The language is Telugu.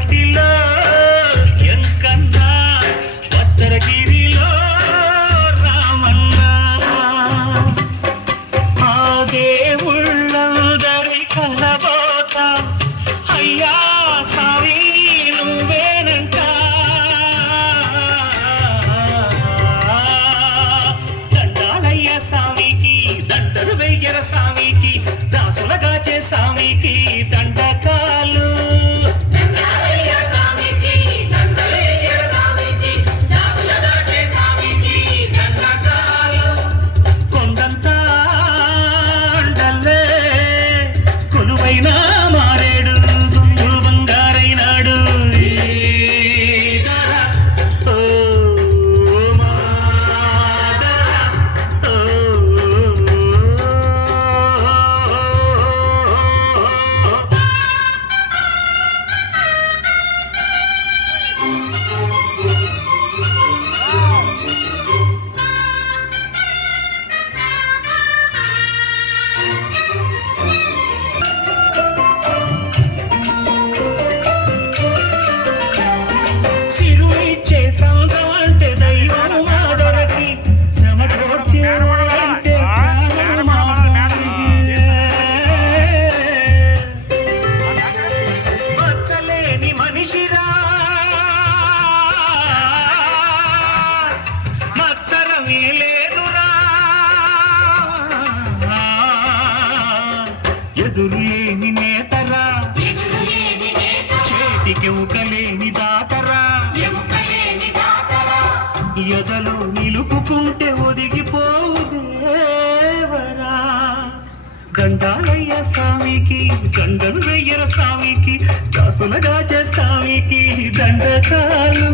భక్తిలో ఎంకన్నా భద్రగిరిలో రామన్న ఆ దేవుళ్ళందరి కలబోత అయ్యా సామి నువ్వేనంట దండాలయ్య సామికి దండలు వెయ్యర సామికి దాసులగాచే సామికి దండకాలు కొండంతా అండల్లే కొలువైనా మారేడు దుమ్ములు బంగారైనాడు ఓ మాదా ఓ సిరులిచ్చే సంఘం అంటే దైవం మాదరకి చెమటోడ్చే అంటే ప్రాణం మాసానికి. వచ్చలేని మనిషిరా మత్సరమే లేదురా ఎదురులేని నేతరా చేతికి ఊకలేని దాతరా ఎదలో నిలుపుకుంటే ఒదిగిపోవు దేవరా గండాలయ్య స్వామికి గండలు వెయ్యర స్వామికి దాసులగాచే స్వామికి దండకాలు